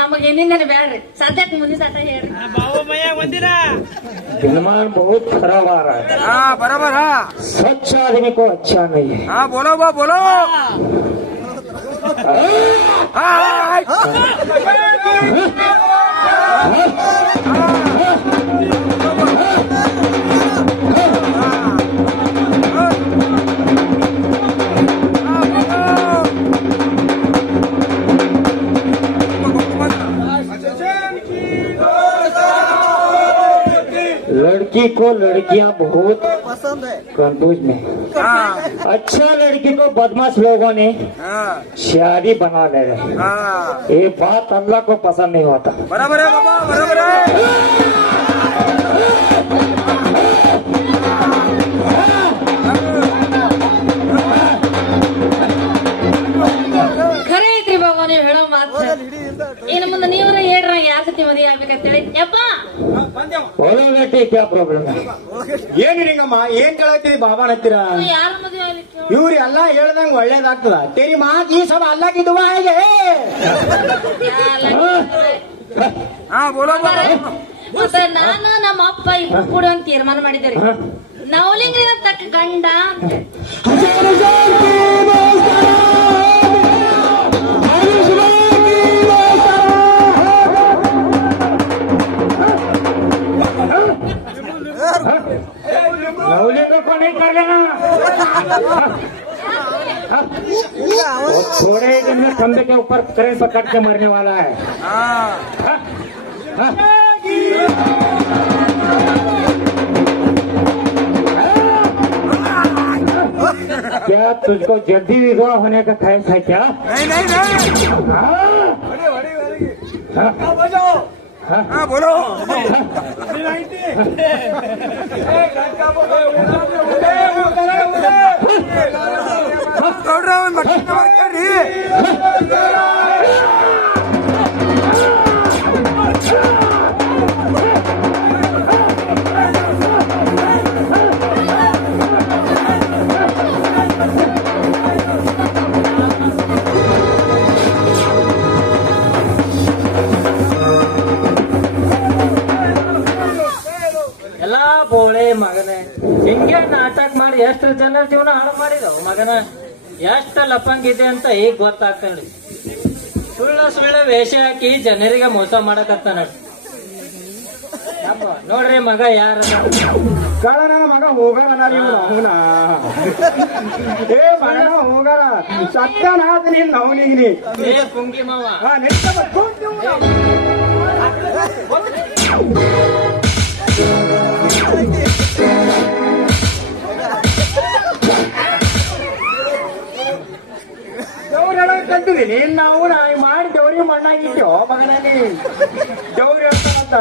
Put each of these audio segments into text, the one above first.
ನಮಗ್ ಏನೇನ ಬ್ಯಾಡ್ರಿ ಸದ್ಯಕ್ಕೆ ಮುಂದಿನ ಸಾಟ ಹೇಳ್ರಿ बाबू भैया मंदिर दिलमान बहुत खराब आ रहा है। हाँ बराबर है। सच्चा आदमी को अच्छा नहीं है। हाँ बोलो बा बोलो। लड़की को लड़कियां बहुत पसंद है। कंफ्यूज में। अच्छा लड़की को बदमाश लोगों ने शादी बना ले रहे। ये बात अल्लाह को पसंद नहीं होता। बराबर है बाबा बराबर है। ಖರೆ ಐತ್ರಿ ಬಾಬಾ ನೀವ್ ಹೇಳೋ ಮಾತು ಇನ್ನು ಮುಂದೆ ನೀವ್ರ ಹೇಳ್ರ ಯಾರ ಜೊತೆ ಮದುವೆ ಆಗ್ಬೇಕಂತೇಳಿ ಯಪ್ಪ बोलो बेटे क्या प्रॉब्लम है? ಏನ್ ಹಿಂಗಮ್ಮ ಏನ್ ಕೇಳತ್ತೀರಿ ಬಾಬಾ ಹತ್ತಿರ ಯಾರ ಮದುವೆ ಆಗ್ಲಿಕ್ಕೆ ಇವ್ರಿ ಎಲ್ಲಾ ಹೇಳ್ದಂಗ ಒಳ್ಳೇದಾಗ್ತದ ತೆರಿ ಮಾತ್ ಈ ಸಲ ಅಲ್ಲಾಕಿದ್ದು ಹೇಗೆ हाँ बोलो ಮತ್ತೆ ನಾನು ನಮ್ಮ ಅಪ್ಪ ಇಬ್ರು ಕೂಡ ಒಂದು ತೀರ್ಮಾನ ಮಾಡಿದ್ದೇರಿ ನವಲಿಂಗ್ರಿನ ತಕ್ಕ ಗಂಡ नवलिंग को नहीं कर लेना। वो थोड़े दिन में खंबे के ऊपर करंट पकड़ के मरने वाला है। क्या तुझको जल्दी विधवा होने का ख्याल है क्या? नहीं नहीं नहीं। हाँ बोलो। ಎಲ್ಲಾ ಬೋಳೆ ಮಗನೇ ಹಿಂಗೆ ನಾಟಕ ಮಾಡಿ ಎಷ್ಟು ಜನರ ಜೀವನ ಹಾಳು ಮಾಡಿದವು ಮಗನ ಎಷ್ಟು ಲಪಂಗಿದೆ ಅಂತ ಈಗ ಗೊತ್ತಾಗ್ತ ನೋಡಿ ಸುಳ್ಳು ವೇಷ ಹಾಕಿ ಜನರಿಗೆ ಮೋಸ ಮಾಡಕತ್ತ ನೋಡಿ ನೋಡ್ರಿ ಮಗ ಯಾರ ಕಳ್ಳನ ಮಗ ಹೋಗಲ್ಲ ಅವನ ಏ ಮಗನ ಹೋಗಲ್ಲ ಸತ್ಯನಾಥ ನೀನ್ ನವನಿಗಿನಿ ಏ ಪುಂಗಿ ಮಾವ ಕಂತಿದೀನಿ ನಾವು ಮಾಡಿ ಜವರಿ ಮಣ್ಣಾಗಿತ್ತು ಮಗನಲ್ಲಿ ಜವರಿ ಅಂತ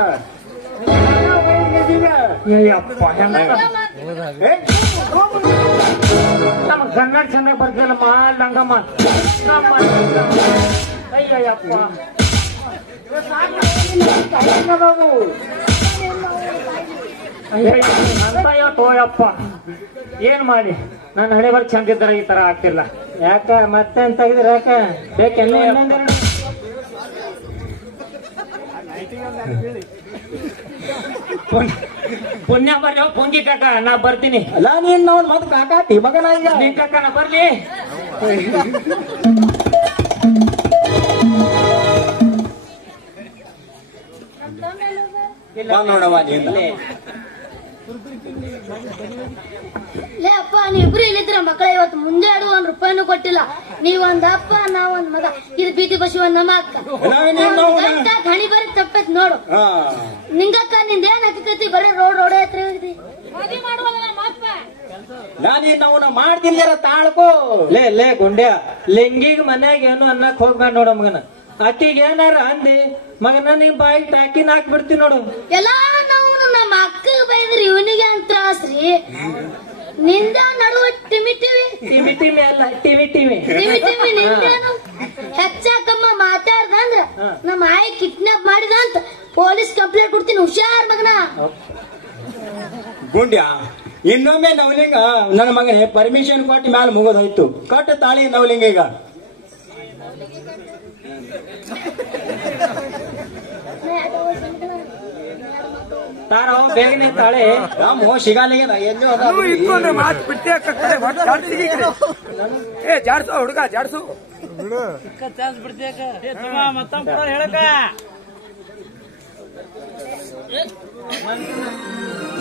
ಅಪ್ಪ ನಮ್ಮ ಕನ್ನಡ ಚೆನ್ನಾಗಿ ಬರ್ತಿಲ್ಲ ಮಾಡಂಗಮ್ಮ ಅಯ್ಯಪ್ಪ ಯಪ್ಪ ಏನ್ ಮಾಡಿ ನಾನು ಹಣೆ ಬರ್ ಚಂದ ಇದ್ದಾರ ಈ ತರ ಆಗ್ತಿಲ್ಲ ಯಾಕ ಮತ್ತೆ ಅಂತ ಆಗಿದ್ರ ಯಾಕ ಬೇಕೆಲ್ಲ ಪುಣ್ಯ ಬರ್ಲಿ ಪುಂಗಿ ಕಾಕ ನಾ ಬರ್ತೀನಿ ಅಲ್ಲ ನೀನ್ ನಾವು ಮತ್ ಕಾಕಾತಿ ಮಗನ ಈಗ ನಿನ್ ಕಾಕ ನಾ ಬರ್ಲಿ ನೋಡವ ನೀನ್ ಲೇ ಅಪ್ಪ ನೀವಿಬ್ರು ಇಲ್ಲಿದ್ರ ಮಕ್ಕಳ ಇವತ್ತು ಮುಂಜಾಡು ₹1 ಕೊಟ್ಟಿಲ್ಲ ನೀವೊಂದ್ ಅಪ್ಪ ನಾವೊಂದ್ ಮಗ ಇದು ಬೀದಿ ಬಸಿ ಒಂದ್ ನಮ್ಮ ಅಕ್ಕ ಹಣಿ ಬರೀ ತಪ್ಪೈತ್ ನೋಡು ನಿಂಗಕ್ಕ ನಿಂದೇನ್ ಹತ್ತಿಕತಿ ಬರೀ ರೋಡ್ ಹತ್ರ ಹೋಗಿದ್ರಿ ನಾನೇನ್ ನಾವು ಮಾಡ್ತೀನಿ ತಾಳ್ಕೋ ಲೇ ಗುಂಡ್ಯ ಲಿಂಗಿಗ್ ಮನ್ಯಾಗ ಏನು ಅನ್ನಕ್ ಹೋಗ್ಬೇಡ ನೋಡ ಮಗನ ಅಕ್ಕಿಗೆ ಏನಾರ ಅಂದಿ ಮಗನ ನೀ ಬಾಯಿ ಟಾಕಿನ ಹಾಕ್ಬಿಡ್ತೀನಿ ನೋಡು ಎಲ್ಲಾ ನಾವು ನಮ್ಮ ಅಕ್ಕ ಬೈದ್ರಿ ಇವನಿಗೆ ಅಂತ ತ್ರಾಸ್ರಿ ನಿಂದ ನಡುವ ಟಿಮಿಟಿವಿ ಟಿವಿ ಅಲ್ಲ ಟಿವಿ ನಿಂದೇನು ಹೆಚ್ಚಾಕಮ್ಮ ಮಾತಾಡ್ದಂದ್ರ ನಮ್ಮ ಆಯಿ ಕಿಡ್ನಾಪ್ ಮಾಡಿದ ಅಂತ ಪೊಲೀಸ್ ಕಂಪ್ಲೇಂಟ್ ಕೊಡ್ತೀನಿ ಹುಷಾರ್ ಮಗನ ಗುಂಡ್ಯ ಇನ್ನೊಮ್ಮೆ ನವಲಿಂಗ ನನ್ನ ಮಗನೇ ಪರ್ಮಿಷನ್ ಕೊಟ್ಟು ಮ್ಯಾಲ ಮುಗೋದೋಯ್ತು ಕಟ್ಟು ತಾಳಿ ನವಲಿಂಗ ಈಗ ತಾರ ಅವ್ ಬೇಗನೆ ತಾಳೆ ರಾಮು ಸಿಗಾಲಿಗೆ ಎಲ್ಲೂ ಅದ ನೀವು ಇಟ್ಕೊಂಡ್ರೆ ಮಾತು ಬಿಟ್ಟೆ ಕಡೆ ಹೊಟ್ಟು ಜಾಡ್ಸಿ ಏ ಜಾಡ್ಸು ಹುಡುಗ ಜಾಡ್ಸು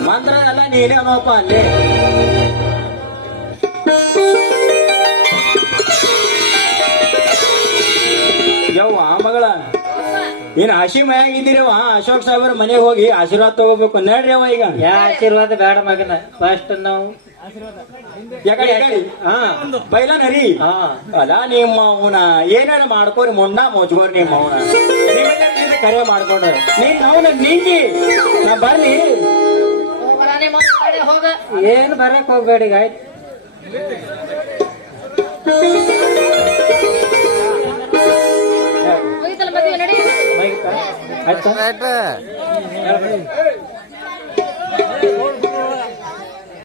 ಮಂತ್ರ ಎಲ್ಲ ನೀನೇ ಅನ್ನೋಪ್ಪ ಅಲ್ಲಿ ಯವ್ವ ಮಗಳ ಏನ್ ಹಸಿ ಮಯಾಗಿದ್ದೀರವ ಅಶೋಕ್ ಸಾಹೇಬ್ರ ಮನೆಗೆ ಹೋಗಿ ಆಶೀರ್ವಾದ ತಗೋಬೇಕು ನಡ್ರಿ ಅವ ಈಗ ಯಾ ಆಶೀರ್ವಾದ ಬೇಡ ಮಗನ ಫಸ್ಟ್ ನಾವು ಹಾ ಬೈಲ ನರಿ ಹಾ ಅಲ್ಲ ನಿಮ್ಮ ಅವನ ಏನಾರ ಮಾಡ್ಕೋರಿ ಮುಂಡ ಮುಚ್ಕೋರಿ ನಿಮ್ಮ ಅವನ ಕರೆ ಮಾಡ್ಕೊಂಡು ನೀನ್ ಅವನ ನಿಂಗಿ ನಾ ಬರ್ಲಿ ಹೋಗ್ಬರ ನಿಮ್ಮ ಕಡೆ ಹೋಗ ಏನ್ ಬರಕ್ ಹೋಗ್ಬೇಡಿ ಈಗ ಆಯ್ತು ಹೋಗಿತ್ತಲ್ಲ ಮದುವೆ ನಡಿ ಆಯ್ತಾ